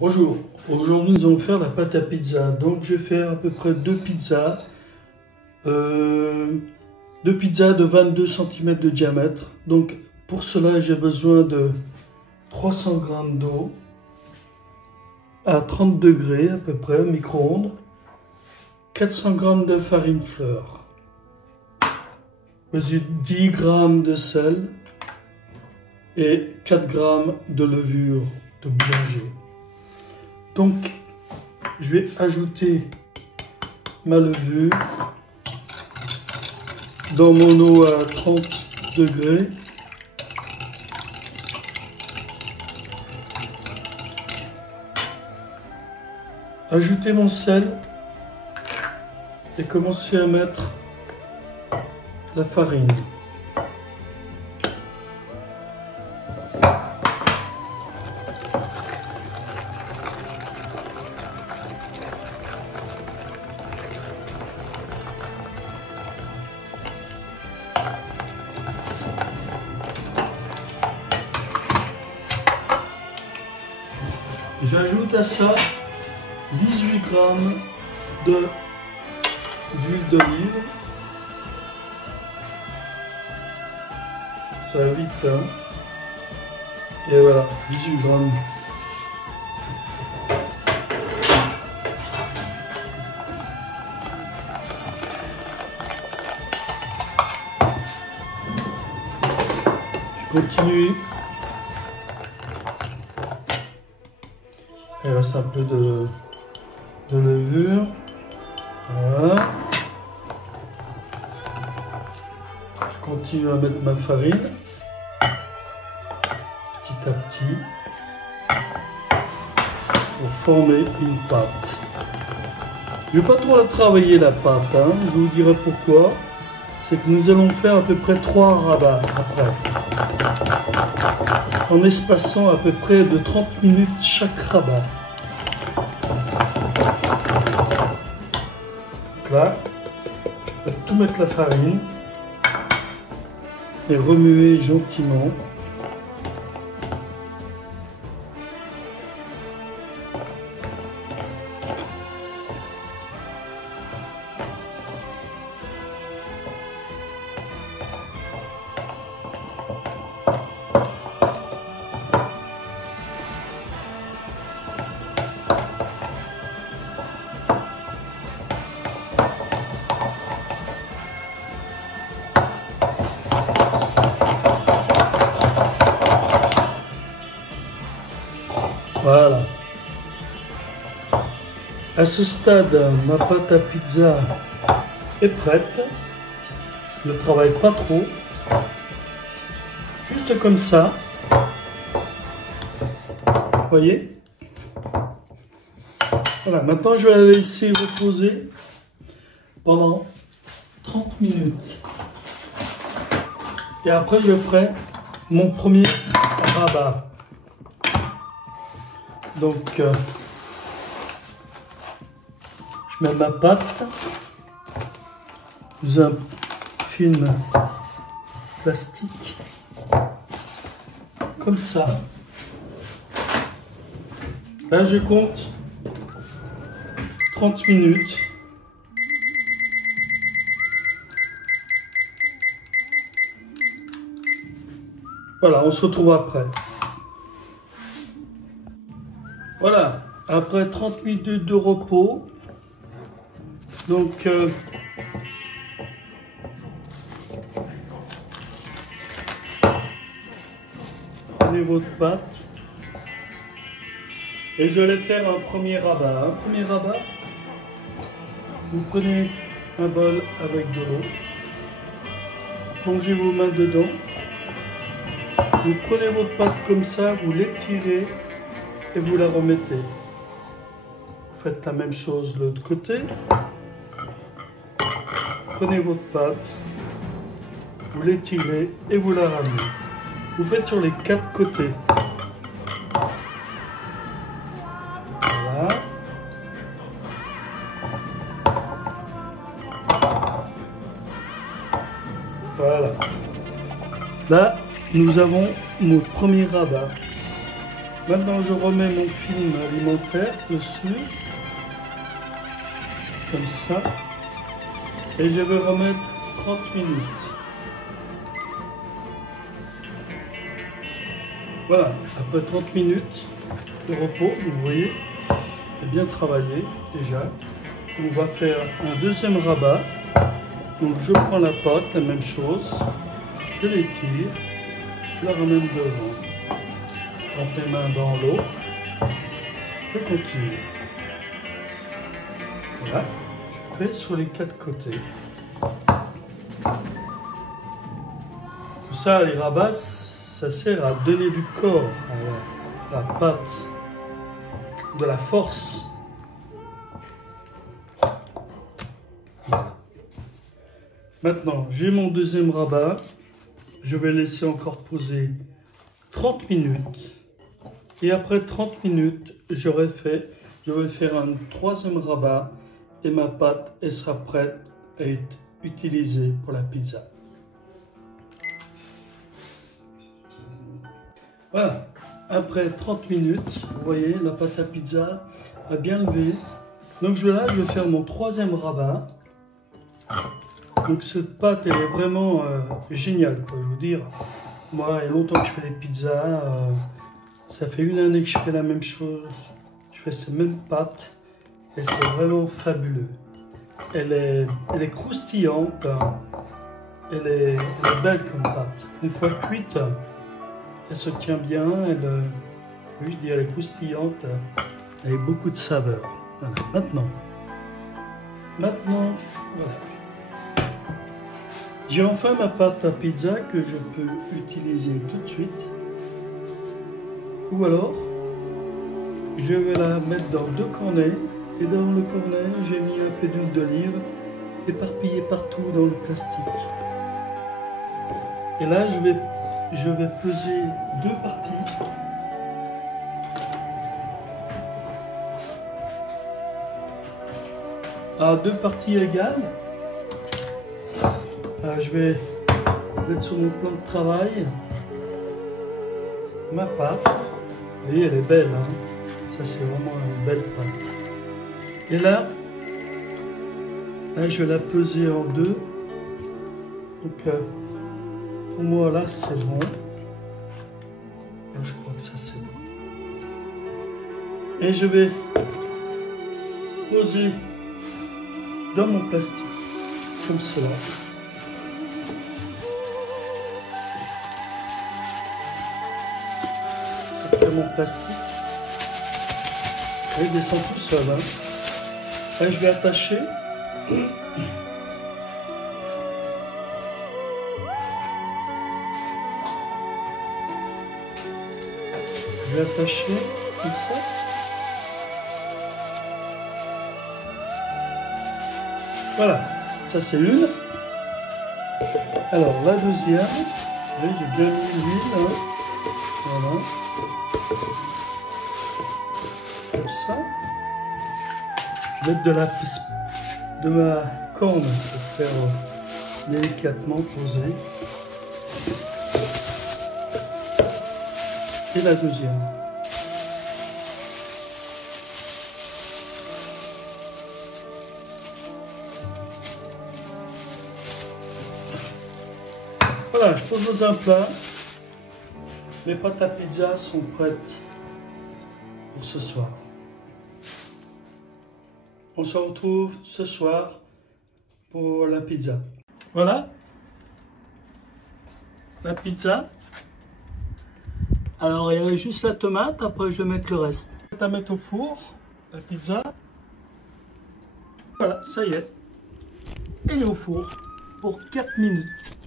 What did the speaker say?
Bonjour, aujourd'hui nous allons faire la pâte à pizza. Donc je vais faire à peu près deux pizzas de 22 cm de diamètre. Donc pour cela j'ai besoin de 300 g d'eau à 30 degrés à peu près au micro-ondes, 400 g de farine fleur, 10 g de sel et 4 g de levure de boulanger. Donc, je vais ajouter ma levure dans mon eau à 30 degrés. Ajouter mon sel et commencer à mettre la farine. J'ajoute à ça 18 g d'huile d'olive. Ça va vite, hein. Et voilà, 18 g. Je continue. Il reste un peu de levure. Voilà. Je continue à mettre ma farine petit à petit pour former une pâte. Je ne vais pas trop la travailler la pâte, hein. Je vous dirai pourquoi. C'est que nous allons faire à peu près 3 rabats après, en espaçant à peu près de 30 minutes chaque rabat. Donc là, je vais tout mettre la farine et remuer gentiment. Voilà. À ce stade, ma pâte à pizza est prête. Je ne travaille pas trop. Juste comme ça. Vous voyez? Voilà. Maintenant, je vais la laisser reposer pendant 30 minutes. Et après, je ferai mon premier rabat. Donc, je mets ma pâte dans un film plastique, comme ça. Là, je compte 30 minutes. Voilà, on se retrouve après. Voilà, après 30 minutes de repos, donc prenez votre pâte et je vais faire un premier rabat. Un premier rabat, vous prenez un bol avec de l'eau, plongez vos mains dedans, vous prenez votre pâte comme ça, vous l'étirez et vous la remettez. Vous faites la même chose de l'autre côté. Prenez votre pâte, vous l'étirez et vous la ramenez. Vous faites sur les 4 côtés. Voilà. Voilà. Là, nous avons notre premier rabat. Maintenant, je remets mon film alimentaire dessus, comme ça, et je vais remettre 30 minutes. Voilà, après 30 minutes de repos, vous voyez, j'ai bien travaillé déjà. On va faire un deuxième rabat. Donc je prends la pâte, la même chose, je l'étire, je la ramène devant. Trempe les mains dans l'eau, je continue. Voilà, je fais sur les 4 côtés. Tout ça, les rabats, ça sert à donner du corps à la pâte, de la force. Voilà. Maintenant, j'ai mon deuxième rabat. Je vais laisser encore poser 30 minutes. Et après 30 minutes, je vais faire un troisième rabat et ma pâte elle sera prête à être utilisée pour la pizza. Voilà, après 30 minutes, vous voyez, la pâte à pizza a bien levé. Donc là, je vais faire mon troisième rabat. Donc cette pâte, elle est vraiment géniale, quoi. Je veux dire, moi, il y a longtemps que je fais des pizzas. Ça fait 1 année que je fais la même chose. Je fais ces mêmes pâtes et c'est vraiment fabuleux. Elle est croustillante. Elle est belle comme pâte. Une fois cuite, elle se tient bien. Je dis, elle est croustillante. Elle a beaucoup de saveur. Voilà. Maintenant, voilà. J'ai enfin ma pâte à pizza que je peux utiliser tout de suite. Ou alors, je vais la mettre dans 2 cornets. Et dans le cornet, j'ai mis un peu d'huile d'olive éparpillée partout dans le plastique. Et là, je vais peser 2 parties. À 2 parties égales. Je vais mettre sur mon plan de travail ma pâte. Vous voyez, elle est belle, hein? Ça, c'est vraiment une belle pâte. Et là, je vais la peser en 2. Donc, pour moi, là, c'est bon. Là, je crois que ça, c'est bon. Et je vais poser dans mon plastique, comme cela. Mon plastique. Et il descend tout seul. Hein. Là, je vais attacher. Je vais attacher comme ça. Voilà, ça c'est une. Alors la deuxième, oui, j'ai bien mis l'huile. Hein. Voilà. Comme ça. Je vais mettre de ma corne pour faire délicatement poser. Et la deuxième. Voilà, je pose dans un plat. Mes pâtes à pizza sont prêtes pour ce soir. On se retrouve ce soir pour la pizza. Voilà, la pizza. Alors il y a juste la tomate, après je vais mettre le reste. Je vais la mettre au four, la pizza. Voilà, ça y est. Elle est au four pour 4 minutes.